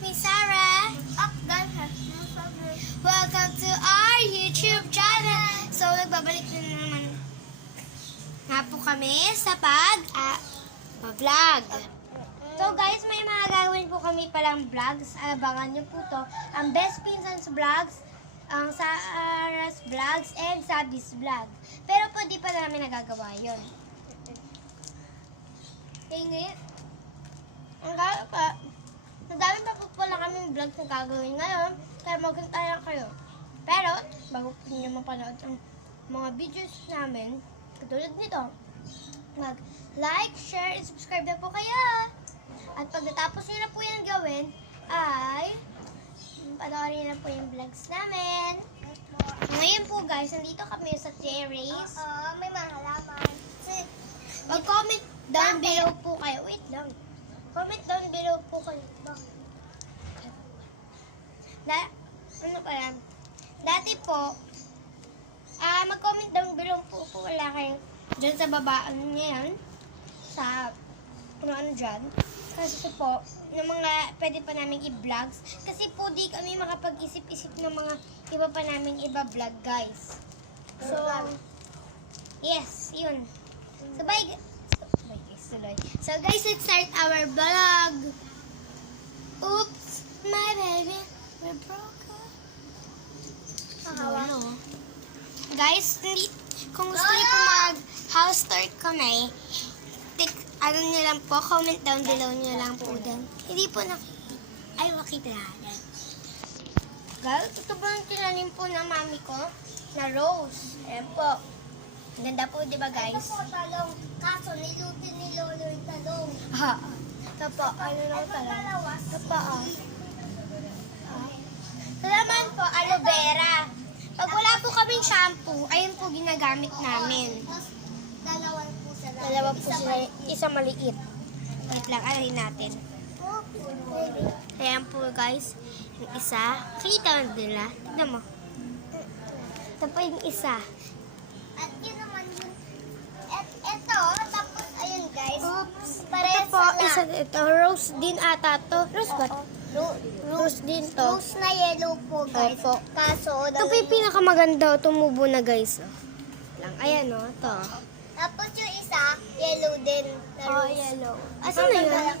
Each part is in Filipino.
me Sarah. Welcome to our YouTube channel. So, nagbabalik na naman nga po kami sa pag-vlog. So guys, may mga gagawin po kami palang vlogs. Abangan nyo po to. Ang Best Pinsans Vlogs, ang Sarah's Vlogs, and Sabi's Vlog. Pero po di pa namin nagagawa yun. Ingit. Ang gagawin pa. Madami pa po pala kaming vlogs na gagawin ngayon. Kaya magkantayan kayo. Pero, bago po nyo mapanood ang mga videos namin, katulad nito, mag-like, share, and subscribe na po kayo. At pagkatapos nyo na po yan gawin, ay panoorin na po yung vlogs namin. Ngayon po guys, nandito kami sa terrace. May mga halaman. Mag-comment down below po kayo. Wait lang. Comment down below po kayo. Ano pala? Dati po, mag-comment down below po wala kayo dyan sa babaan niya yan. Sa ano dyan. Kasi po, yung mga pwede pa namin i-vlogs. Kasi po di kami makapag-isip-isip ng mga iba pa namin iba-vlog guys. So, yes, yun. So, bye guys. So guys, let's start our vlog. Oops, my baby, we're broken. Wow. Guys, kung gusto niyo po mag-house tour kami, ano nyo lang po, comment down below nyo lang po din. Hindi po nakikita. Ay, makita natin. Guys, ito ba ang tinanim po ng mami ko? Na rose. Ayan po. Ganda po, di ba guys? Ito po talong. Kaso nilutin ni Lolo yung talong. Ha. Ito po, ano lang talong. Ito po, oh. Ito naman po, aloe vera. Pag wala po kaming shampoo, ayun po ginagamit namin. Tapos dalawa po sila. Dalawa po sila, isa maliit. Wait lang, alahin natin. Ayan po guys, yung isa. Kita nila. Tignan mo. Ito po yung isa. At yun naman yun. At ito, tapos ayun guys. Oops. Parehas Ito po, na. isa ito. Rose din ata to. Rose ba? Rose din to. Rose na yellow po guys. Opo. Kaso, Ito po yung pinakamaganda. Tumubo na guys. Lang. Ayan o. Ito. tapos yung isa, yellow din. Na rose. Yellow. Asan na yun?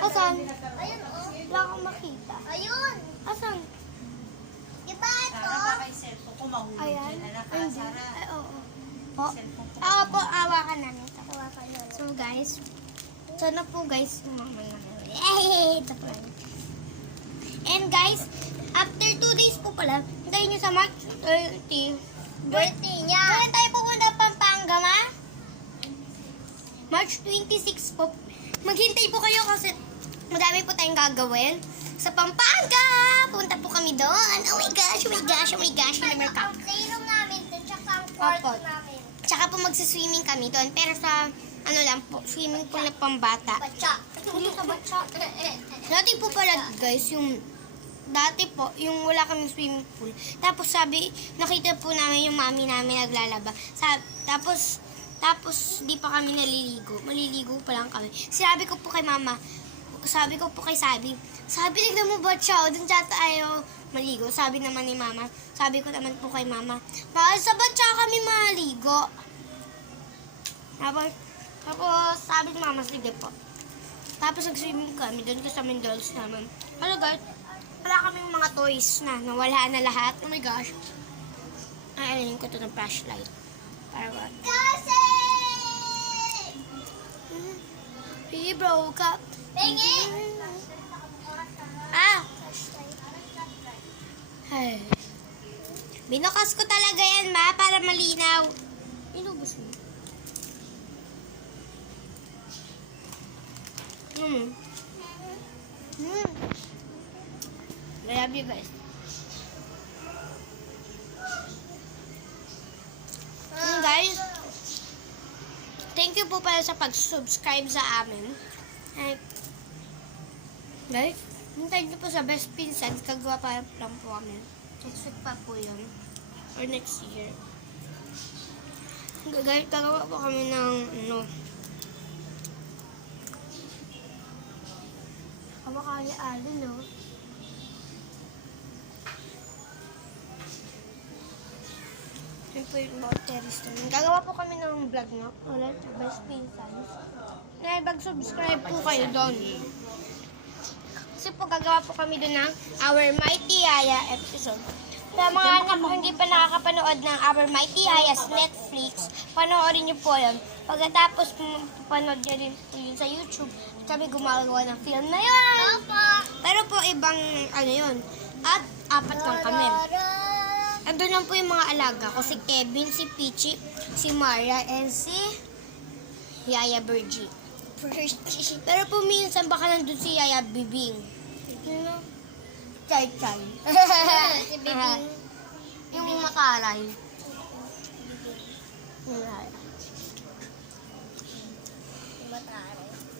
Asan? Ayun oh. Wala akong makita. Ayun. Asan? Diba ito? Ayan. Hindi. Ay, oo. Po. Oo po, awakan namin ito. Hawakan nyo. So guys, sana po guys, ito po lang. And guys, after 2 days po pala, hintayin nyo sa March 30. Birthday niya. Kailan tayo pupunta Pampanga, ma? March 26 po. Maghintay po kayo kasi madami po tayong gagawin. Sa Pampanga! Punta po kami doon. Oh my gosh, oh my gosh, oh my gosh. Ang playroom namin, tsaka ang kwarto Opo. namin. Tsaka po magsiswimming kami doon. Pero sa, ano lang po, swimming pool na pambata. Batsa. Hindi sa batsa. Dati po pala guys, dati po, yung wala kaming swimming pool. Tapos nakita po namin yung mami namin naglalaba. Tapos di pa kami naliligo. Maliligo pa lang kami. Sabi ko po kay Sabi, tignan mo ba siya? O, dun siya tayo maligo. Sabi naman ni mama. Sabi ko naman po kay mama, sa batsa kami maligo. Tapos sabi ni mama, sige po. Tapos nag-swimming kami doon kasi sa dolls naman. Hello guys, wala kaming mga toys na. Nawala na lahat. Oh my gosh. Alin ko to ng flashlight. Para ba? Kasi! He broke up. Pengi! Ay. Binukas ko talaga yan, ma, para malinaw. Inubos mo. I love you guys. Guys, thank you po pala sa pag-subscribe sa amin. Ay, guys, hintayin niyo po sa Best Pinsans. Kagawa pa lang po kami. Next week pa po yun. Or next year. Guys, gagawa po kami ng Kamukha ni Alden, no? Yun po yung about terrace namin. Gagawa po kami ng vlog nga. Ulit, best pinsans. Mag-subscribe po kayo doon. Kasi po gagawa po kami doon ng Our Mighty Yaya episode. Sa mga anak ko hindi pa nakakapanood ng Our Mighty Yaya sa Netflix, panoorin niyo po yun. Pagkatapos panood niyo rin po yun sa YouTube, kami gumagawa ng film na yun. Pero po ibang ano yun. At 4 lang kami. Andun lang po yung mga alaga ko. Si Kevin, si Peachy, si Maria, and si Yaya Virgie. Pero po minsan baka nandun si Yaya Bibing. Chay. Si Bibing. Yung mataray.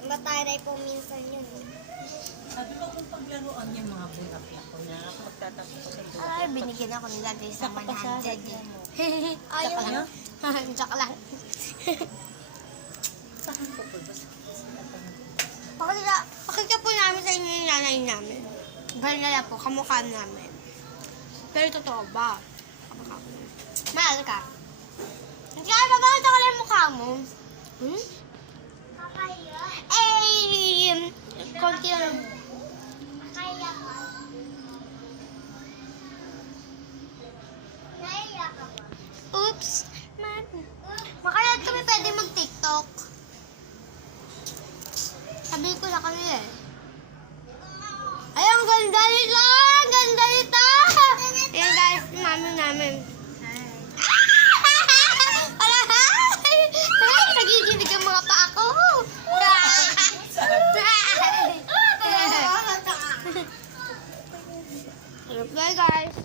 Mataray po minsan yun. Sabi ko kung paglaruan yung mga bulaklak ko na magtatapos ko sa buhay. Ay, binigyan ako nila guys sa 100. Ayaw. Ano? Tsaka lang. Saan ko po ba? Pakita po namin sa inyo yung nanay namin. Ganyan po, kamukha namin. Pero totoo ba? Kamukha mo. Mahal ka. Hindi ka mabawat ako lang yung mukha mo. Kakaya. Konti lang. Kakaya ka. Naiya ka ba? Oops. Man. Makaya kami pwede mag-TikTok. Sabi ko sa kanila eh. Ay, ang ganda nito! Ang ganda nito! Ayan guys, yung mami namin. Ala, hi! Ay, nagiginig ang mga paa ko. Bye guys.